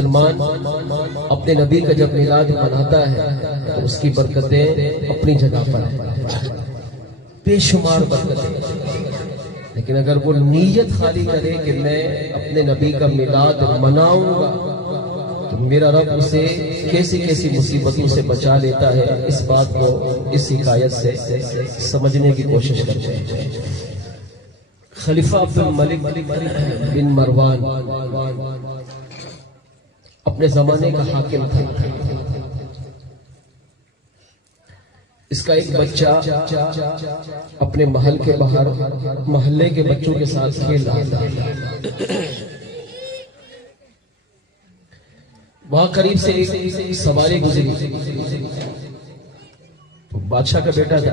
مسلمان اپنے نبی کا جب میلاد مناتا ہے تو اس کی برکتیں اپنی جگہ پر ہیں، بے شمار برکتیں، لیکن اگر وہ نیت خالی کرے کہ میں اپنے نبی کا میلاد مناؤں گا تو میرا رب اسے کیسی کیسی مصیبتوں سے بچا لیتا ہے، اس بات کو اس حکایت سے سمجھنے کی کوشش کرتے ہیں۔ خلیفہ عبد الملک بن مروان اپنے زمانے کا حاکم تھا۔ اس کا ایک بچہ اپنے محل کے باہر محلے کے بچوں کے ساتھ کھیل رہا تھا۔ وہاں قریب سے ایک سواری گزری، بادشاہ کا بیٹا تھا۔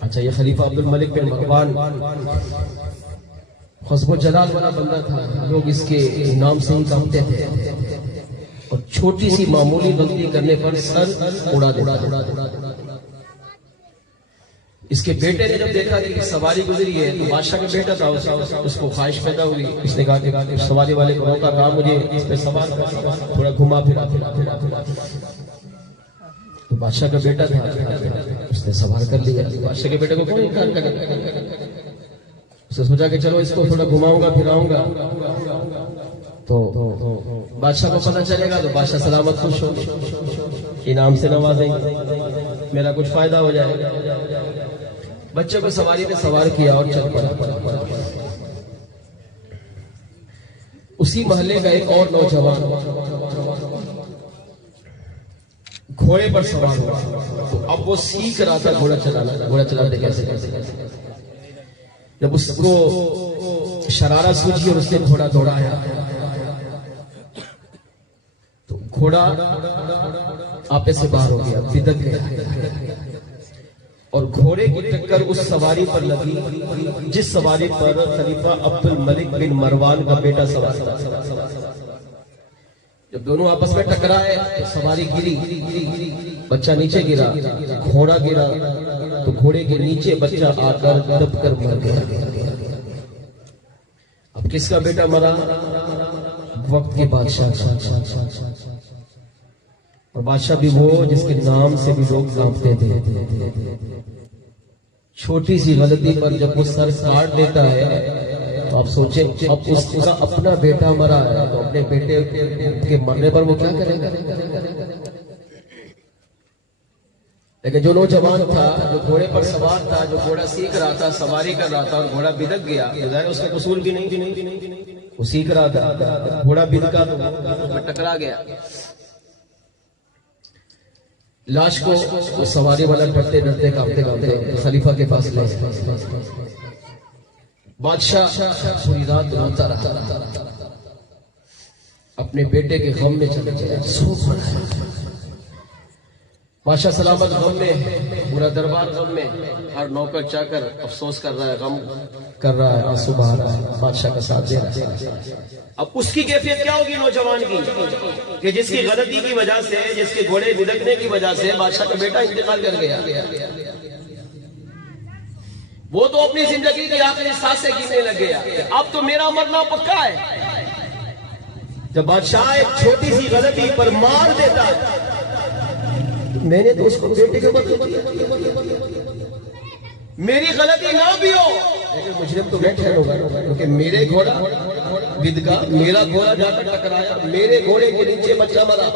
اچھا، یہ خلیفہ عبد الملک بن مروان حسب و جلال والا بندہ تھا، لوگ اس کے نام سے ہی کامتے تھے، اور چھوٹی سی معمولی غلطی کرنے پر سر اڑا دیتا تھا۔ اس کے بیٹے نے جب دیکھا کہ سواری گزری ہے تو بادشاہ کا بیٹا تھا، اس کو خواہش پیدا ہوئی، اس نے کہا کہ سواری والے کو روکا، کہا مجھے اس پہ سوار تھوڑا گھما پھرا۔ تو بادشاہ کا بیٹا تھا، اس نے سوار کر لیا۔ بادشاہ کے بیٹے کو کون انکار کرے؟ اس نے سوچا کہ چلو اس کو تھوڑا گھماؤں گا پھراؤں گا تو بادشاہ کو پتہ چلے گا، تو بادشاہ سلامت خوش ہو، انعام سے نوازیں گے، میرا کچھ فائدہ ہو جائے گا۔ بچے کو سواری پہ سوار کیا اور چل پڑا۔ اسی محلے کا ایک اور نوجوان گھوڑے پر سوار ہوا، تو اب وہ سیکھ رہا تھا گھوڑا چلانا، گھوڑا چلاتے کیسے۔ جب اس کو شرارت سوچی اور اس نے گھوڑا دوڑایا تو گھوڑا آپے سے باہر ہو گیا، بدک گیا، اور گھوڑے کی ٹکر اس سواری پر لگی جس سواری پر خلیفہ عبد الملک بن مروان کا بیٹا سوار تھا۔ جب دونوں آپس میں ٹکرائے تو سواری گری، بچہ نیچے گرا، گھوڑا گرا تو گھوڑے کے نیچے بچہ آ کر دب کر مر گیا۔ اب کس کا بیٹا مرا؟ وقت کے بادشاہ کا، اور بادشاہ بھی وہ جس کے نام سے بھی لوگ کانپتے تھے۔ چھوٹی سی غلطی پر جب وہ سر کاٹ دیتا ہے تو آپ سوچیں، اب اس کا اپنا بیٹا مرا ہے تو اپنے بیٹے کے مرنے پر وہ کیا کرے گا؟ لیکن جو نوجوان تھا، جو گھوڑے پر سوار تھا، جو گھوڑا سیکھ رہا تھا، سواری کر رہا تھا، اور گھوڑا بدک گیا، ظاہر اس کا قصور بھی نہیں، وہ سیکھ رہا تھا، گھوڑا بدکا تو ٹکرا گیا۔ لاش کو وہ سواری والا ڈرتے ڈرتے کانپتے کانپتے خلیفہ کے پاس لے گیا۔ بادشاہ پوری رات روتا رہا، اپنے بیٹے کے غم میں چلے گیا، سو پڑا۔ بادشاہ سلامت غم میں، پورا دربار غم میں، ہر نوکر چاکر افسوس کر رہا ہے، غم کر رہا ہے، آنسو بہا رہا ہے، بادشاہ کا ساتھ دے رہا ہے۔ اب اس کی کیفیت کیا ہوگی نوجوان کی کہ جس کی غلطی کی وجہ سے، جس کے گھوڑے بدکنے کی وجہ سے بادشاہ کا بیٹا انتقال کر گیا۔ وہ تو اپنی زندگی کی آخری سانسیں گننے لگ گیا، اب تو میرا مرنا پکا ہے۔ جب بادشاہ ایک چھوٹی سی غلطی پر مار دیتا ہے، میں نے تو اس کو بیٹے کے بدلے دیا، میری غلطی نہ بھی ہو لیکن مجرم تو میں ٹھہروں گا، کیونکہ میرے گھوڑا بدکا، میرا گھوڑا جا کر ٹکرایا، میرے گھوڑے کے نیچے بچہ مرا،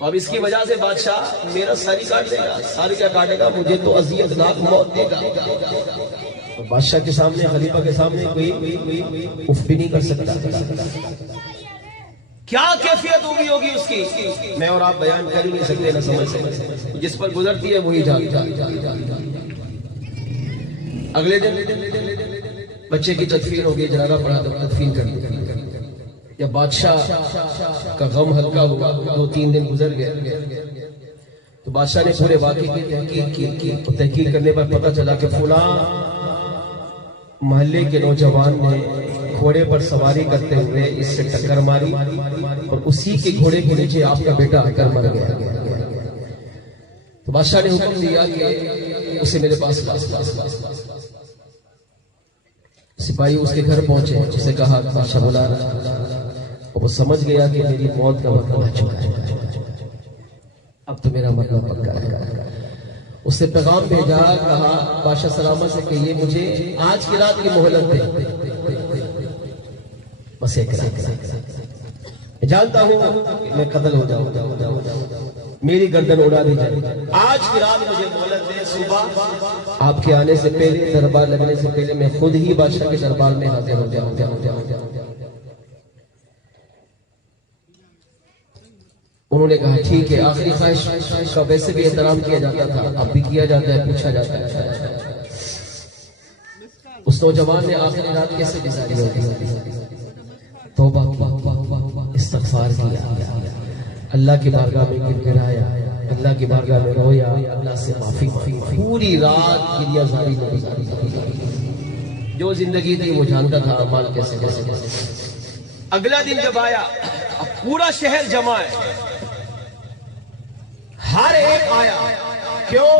اب اس کی وجہ سے بادشاہ میرا سر ہی کاٹ دے گا۔ سر کیا کاٹے گا، مجھے تو اذیتناک موت دے گا۔ بادشاہ کے سامنے، خلیفہ کے سامنے کوئی اف بھی نہیں کر سکتا۔ کیا کیفیت ہوگی اس کی، میں اور آپ بیان کر ہی نہیں سکتے، نہ سمجھ سکتے، جس پر گزرتی ہے وہی جانتا۔ اگلے دن بچے کی تدفین ہو گئی، جنازہ پڑھا تو تدفین کر دی۔ یا بادشاہ کا غم ہلکا ہوا، 2-3 دن گزر گئے تو بادشاہ نے پورے واقعے کی تحقیق کرنے پر پتہ چلا کہ فلاں محلے کے نوجوان نے گھوڑے پر سواری کرتے ہوئے اس سے ٹکر ماری اور اسی کے گھوڑے کے نیچے آپ کا بیٹا آ کر مر گیا۔ تو بادشاہ نے حکم دیا کہ اسے میرے پاس سپاہی اس کے گھر پہنچے، اسے کہا بادشاہ بلا رہا، وہ سمجھ گیا کہ میری موت کا وقت آ چکا ہے، اب تو میرا مرنا پکا ہے۔ اس سے پیغام بھیجا، کہا بادشاہ سلامت سے کہ یہ مجھے آج کی رات کی مہلت دے، بس ایک رات، جانتا ہوں کہ میں قتل ہو جاؤں، میری گردن اڑا دی جائے، آج کی رات مجھے مہلت دے، صبح آپ کے آنے سے پہلے، دربار لگنے سے پہلے میں خود ہی بادشاہ کے دربار میں حاضر ہو جاؤں۔ انہوں نے کہا ٹھیک ہے، آخری خواہش کا ویسے بھی احترام کیا جاتا تھا، اب بھی کیا جاتا ہے، پوچھا جاتا ہے اس نوجوان نے آخری رات کیسے گزاری ہوگی؟ توبہ کی، استغفار کیا، اللہ کی بارگاہ میں گر گرایا، اللہ کی بارگاہ میں رویا، اللہ سے معافی مانگی، پوری رات گریہ زاری میں گزاری۔ جو زندگی تھی وہ جانتا تھا اعمال کیسے کیسے۔ اگلا دن جب آیا، اب پورا شہر جمع ہے، ہر ایک آیا، کیوں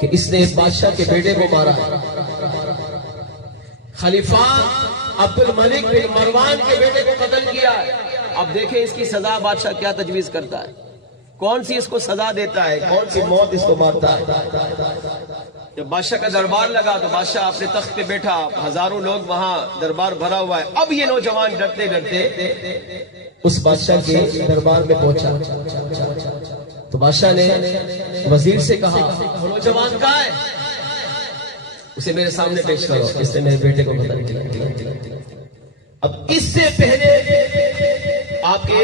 کہ اس نے بادشاہ کے بیٹے کو مارا ہے، خلیفہ عبد الملک بن مروان کے بیٹے کو قتل کیا ہے۔ اب دیکھیں اس کی سزا بادشاہ کیا تجویز کرتا ہے، کون سی اس کو سزا دیتا ہے، کون سی موت اس کو مارتا ہے۔ جب بادشاہ کا دربار لگا تو بادشاہ اپنے تخت پہ بیٹھا، ہزاروں لوگ وہاں، دربار بھرا ہوا ہے۔ اب یہ نوجوان ڈرتے ڈرتے اس بادشاہ کے دربار میں پہنچا تو بادشاہ نے وزیر سے کہا وہ نوجوان کہاں ہے، اسے میرے سامنے پیش کرو، اس نے میرے بیٹے کو قتل کیا۔ اب اس سے پہلے آپ کے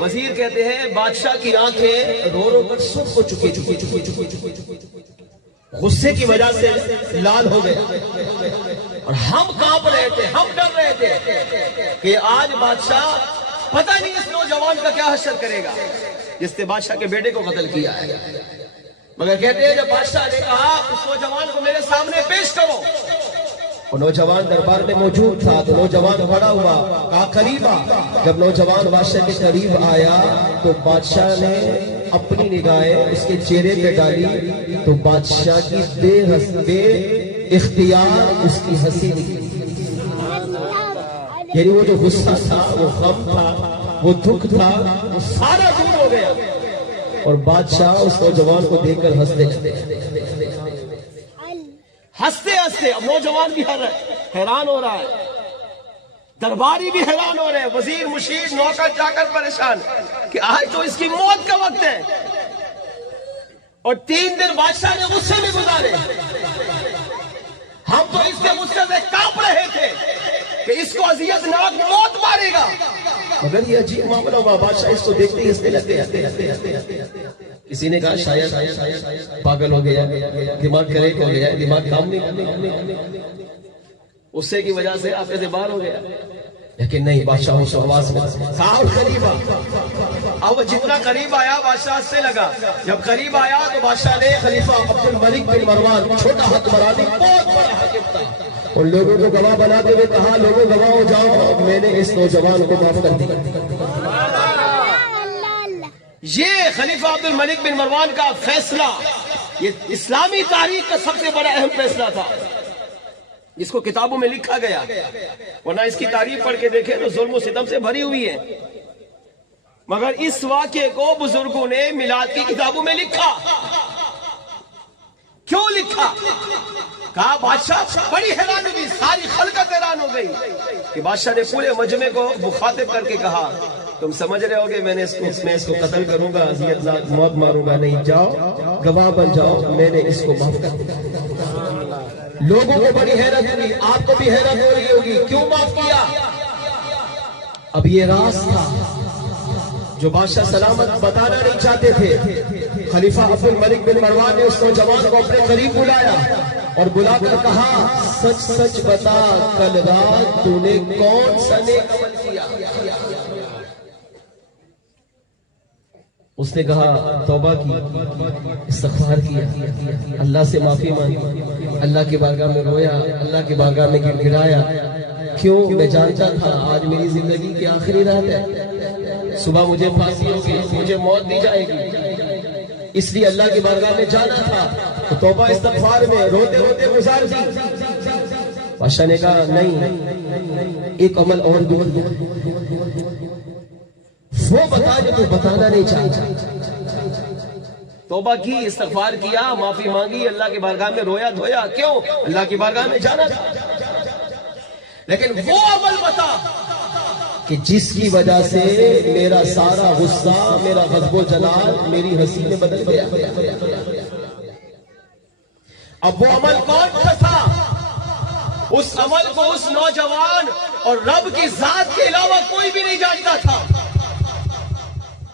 وزیر کہتے ہیں بادشاہ کی آنکھیں رو رو کر سرخ ہو چکی، غصے کی وجہ سے لال ہو گئے، اور ہم کانپ رہے تھے، ہم ڈر رہے تھے کہ آج بادشاہ پتہ نہیں اس نوجوان کا کیا حشر کرے گا جس نے بادشاہ کے بیٹے کو قتل کیا ہے۔ مگر کہتے ہیں جب بادشاہ نے کہا اس نوجوان کو میرے سامنے پیش کرو، اور نوجوان دربار میں موجود تھا تو نوجوان کھڑا ہوا، کہا قریب آ۔ جب نوجوان بادشاہ کے قریب آیا تو بادشاہ نے اپنی نگاہیں اس کے چہرے پہ ڈالی تو بادشاہ کی بے اختیار اس کی ہنسی نکلی، یعنی وہ جو غصہ تھا، وہ غم تھا، وہ دکھ تھا، وہ سارا دور ہو گیا، اور بادشاہ اس نوجوان کو دیکھ کر ہنسنے لگے، ہنستے ہنستے۔ اب نوجوان بھی حیران ہو رہا ہے، درباری بھی حیران ہو رہے ہیں، وزیر مشیر نوکر چاکر پریشان کہ آج تو اس کی موت کا وقت ہے، اور 3 دن بادشاہ نے غصے میں گزارے، ہم تو اس کے غصے سے کانپ رہے تھے کہ اس کو اذیت ناک موت مارے گا، مگر یہ عجیب معاملہ ہوا، بادشاہ اس کو دیکھتے ہی ہنسنے لگے۔ کسی نے کہا شاید پاگل ہو گیا، دماغ کریک ہو گیا، دماغ کام نہیں کرنے، غصے کی وجہ سے آپ سے باہر ہو گیا، لیکن نہیں، بادشاہ اس آواز میں کہا قریب آ۔ اب وہ جتنا قریب آیا بادشاہ سے لگا، جب قریب آیا تو بادشاہ نے خلیفہ عبد الملک بن مروان، چھوٹا حکمرانی، بہت بڑا حاکم تھا، اور لوگوں کو گواہ بناتے ہوئے کہا لوگوں گواہ ہو جاؤ، میں نے اس نوجوان کو معاف کر دیا۔ یہ خلیفہ عبد الملک بن مروان کا فیصلہ، یہ اسلامی تاریخ کا سب سے بڑا اہم فیصلہ تھا، جس کو کتابوں میں لکھا گیا، ورنہ اس کی تاریخ پڑھ کے دیکھیں تو ظلم و ستم سے بھری ہوئی ہے، مگر اس واقعے کو بزرگوں نے میلاد کی کتابوں میں لکھا۔ کیوں لکھا؟ کہا بادشاہ بڑی حیران ہوئی، ساری خلقت حیران ہو گئی کہ بادشاہ نے پورے مجمع کو مخاطب کر کے کہا تم سمجھ رہے ہو کہ میں اس کو قتل کروں گا، اذیت ناک موت ماروں گا، نہیں، جاؤ گواہ بن جاؤ، میں نے اس کو معاف کر دیا۔ لوگوں کو بڑی حیرت ہوئی، آپ کو بھی حیرت ہو رہی ہوگی، کیوں معاف کیا؟ اب یہ راز تھا جو بادشاہ سلامت بتانا نہیں چاہتے تھے۔ خلیفہ عبد الملک بن مروان نے اس نوجوان کو اپنے قریب بلایا اور بلا کر کہا سچ سچ بتا کل رات تو نے کون سا نیک عمل کیا؟ اس نے کہا توبہ کی، استغفار کیا، اللہ سے معافی مانگی، اللہ کی بارگاہ میں رویا، اللہ کی بارگاہ میں گر گرایا۔ کیوں؟ میں جانتا تھا آج میری زندگی کی آخری رات ہے، صبح مجھے پھانسی ہوگی، مجھے موت دی جائے گی، اس لیے اللہ کی بارگاہ میں جانا تھا، تو توبہ استغفار میں روتے روتے گزار دی۔ بادشاہ نے کہا نہیں، ایک عمل اور بھی کیا، وہ بتا جو تو بتانا نہیں چاہتا۔ توبہ کی، استغفار کیا، معافی مانگی، اللہ کی بارگاہ میں رویا دھویا، کیوں؟ اللہ کی بارگاہ میں جانا تھا۔ لیکن وہ عمل بتا کہ جس کی وجہ سے میرا سارا غصہ، میرا غضب و جلال میری ہنسی میں بدل گیا۔ اب وہ عمل کون سا تھا؟ اس عمل کو اس نوجوان اور رب کی ذات کے علاوہ کوئی بھی نہیں جانتا تھا،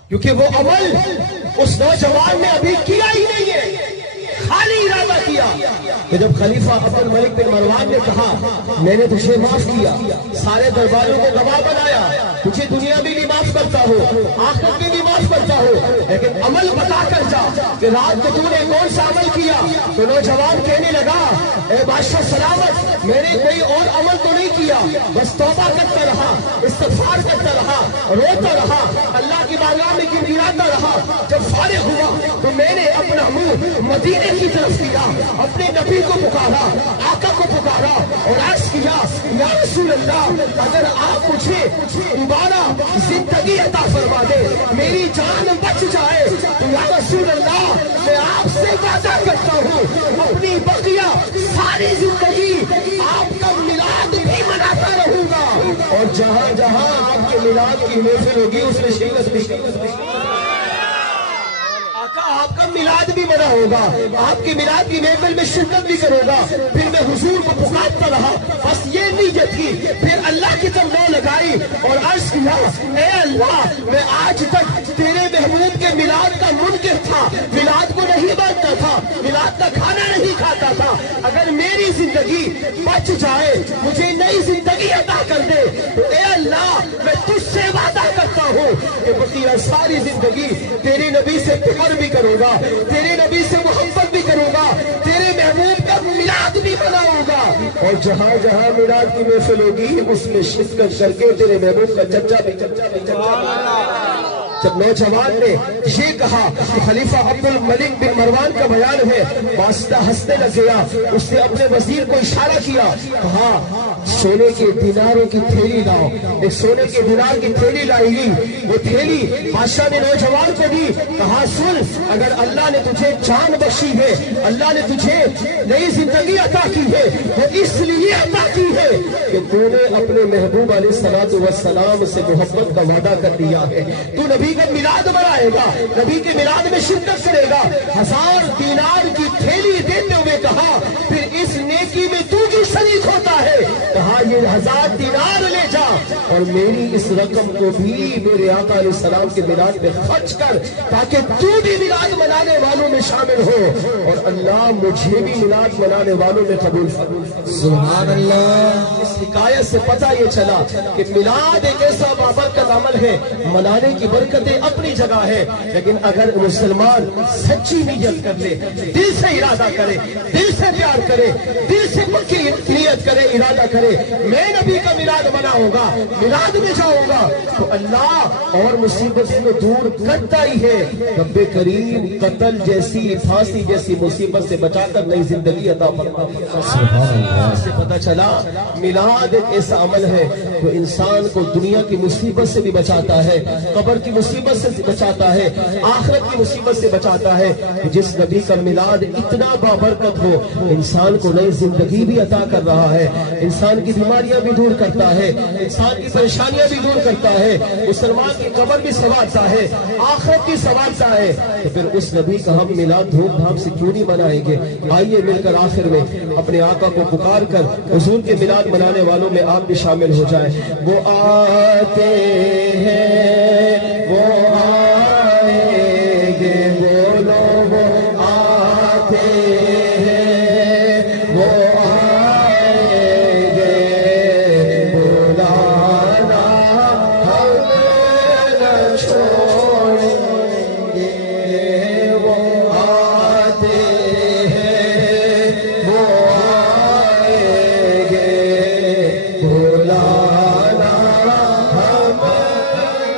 کیونکہ وہ عمل اس نوجوان نے ابھی کیا ہی نہیں ہے، خالی ارادہ کیا کہ جب خلیفہ عبد الملک بن مروان نے کہا میں نے تجھے معاف کیا، سارے درباروں کو گواہ بنایا، تجھے دنیا میں بھی معاف کرتا ہو، آخرت میں بھی معاف کرتا ہو، لیکن عمل بتا کر جا کہ رات کو تو نے کون سا عمل کیا؟ تو نوجوان کہنے لگا اے بادشاہ سلامت، میں نے کوئی اور عمل تو نہیں کیا، بس توبہ کرتا رہا، استغفار کرتا رہا، روتا رہا، اللہ کی بارگاہ میں گڑگڑاتا رہا۔ جب فارغ ہوا تو میں نے اپنا منہ مدینے کی طرف کیا، اپنے نبی کو پکارا، آقا کو پکارا اور عرض کیا یا رسول اللہ اگر آپ مجھے دوبارہ زندگی عطا فرما دے، میری جان بچ جائے تو یا رسول اللہ میں آپ سے وعدہ کرتا ہوں اپنی بقیہ ساری زندگی آپ کا میلاد بھی مناتا رہوں گا، اور جہاں جہاں آپ کے میلاد کی محفل ہوگی اس میں شرکت بھی آپ کا میلاد بھی منع ہوگا، آپ کی میلاد کی محفل میں شرکت بھی کروں گا۔ پھر میں حضور کو پکارتا رہا، بس یہ نیت تھی۔ پھر اللہ کی طرف منہ لگائی اور عرض کیا اے اللہ میں آج تک تیرے محبوب کے میلاد کا منکر تھا، میلاد کو نہیں مانتا تھا، میلاد کا کھانا نہیں کھاتا تھا، اگر میری زندگی بچ جائے، مجھے نئی زندگی عطا کر دے تو اے اللہ میں تجھ سے وعدہ کرتا ہوں کہ بقیہ ساری زندگی تیرے نبی سے پیار بھی کروں گا، تیرے نبی سے محبت بھی کروں گا، تیرے محبوب کا میلاد بھی مناؤں گا، اور جہاں جہاں میلاد کی محفل ہوگی اس میں شرکت کر کے تیرے محبوب کا چچا بھی جب نوجوان نے یہ کہا کہ خلیفہ عبد الملک بن مروان کا بیان ہے، واسطہ ہنسنے لگ گیا، اس نے اپنے وزیر کو اشارہ کیا، کہا سونے کے دیناروں کی تھیلی لاؤ۔ ایک سونے کے دینار کی تھیلی لائی گئی، وہ تھیلی بادشاہ نے نوجوان کو دی، کہا سن اگر اللہ نے تجھے جان بخشی ہے، اللہ نے تجھے نئی زندگی عطا کی ہے، وہ اس لیے عطا کی ہے کہ تو نے اپنے محبوب علیہ الصلوۃ والسلام سے محبت کا وعدہ کر دیا ہے، تو نبی کا میلاد منائے گا، نبی کے میلاد میں شرکت کرے گا۔ 1000 دینار کی تھیلی دیتے ہوئے کہا پھر اس نیکی میں تو بھی شریک ہوتا ہے، کہا یہ 1000 دینار لے جا اور میری اس رقم کو بھی میرے آقا علیہ السلام کے میلاد میں خرچ کر تاکہ تو بھی میلاد منانے والوں میں شامل ہو، اور اللہ مجھے بھی میلاد منانے والوں میں قبول فرمائے۔ سبحان اللہ۔ اس حکایت سے پتہ یہ چلا کہ میلاد ایک ایسا بابرکت عمل ہے، منانے کی برکتیں اپنی جگہ ہے، لیکن اگر مسلمان سچی نیت کر لے، دل سے ارادہ کرے، دل سے پیار کرے، دل سے پکی نیت کرے، ارادہ کرے میں نبی کا میلاد مناؤں گا، میلاد میں جاؤں گا، تو اللہ اور مصیبت میں دور کرتا ہی ہے۔ رب کریم قتل جیسی، پھانسی جیسی مصیبت سے بچا کر نئی زندگی عطا فرماتا ہے۔ اس سے پتہ چلا میلاد ایک ایسا عمل ہے جو انسان کو دنیا کی مصیبت سے بھی بچاتا ہے، قبر کی مصیبت سے بچاتا ہے، آخرت کی مصیبت سے بچاتا ہے۔ جس نبی کا میلاد اتنا بابرکت ہو، انسان کو نئی زندگی بھی عطا کر رہا ہے، انسان کی بیماریاں بھی دور کرتا ہے، انسان کی پریشانیاں بھی دور کرتا ہے، مسلمان کی قبر بھی سنوارتا ہے، آخرت بھی سنوارتا ہے، تو پھر اس نبی کا ہم میلاد دھوم دھام سے کیوں نہیں منائیں گے؟ آئیے مل کر آخر میں اپنے آقا کو پکار کر حضور کے میلاد منانے والوں میں آپ بھی شامل ہو جائیں۔ وہ آتے ہیں، وہ آئیں گے، بولو وہ آتے ہیں، وہ آئیں گے، بلانا ہمیں نہ چھوڑیں گے، وہ آتے ہیں، وہ آئیں گے، بلانا ہمیں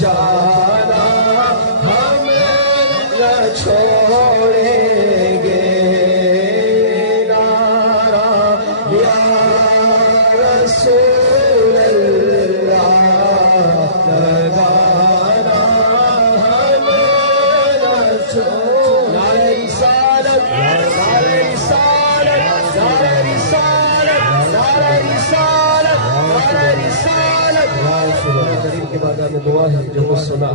جانا ہمیں نہ چھوڑیں گے نعرہ یا رسول اللہ لگانا ہمیں نہ چھوڑیں نعرہ رسالت نعرہ رسالت نعرہ رسالت نعرہ رسالت نعرہ رسالت کریم کی بارگاہ میں دعا ہے جو سنا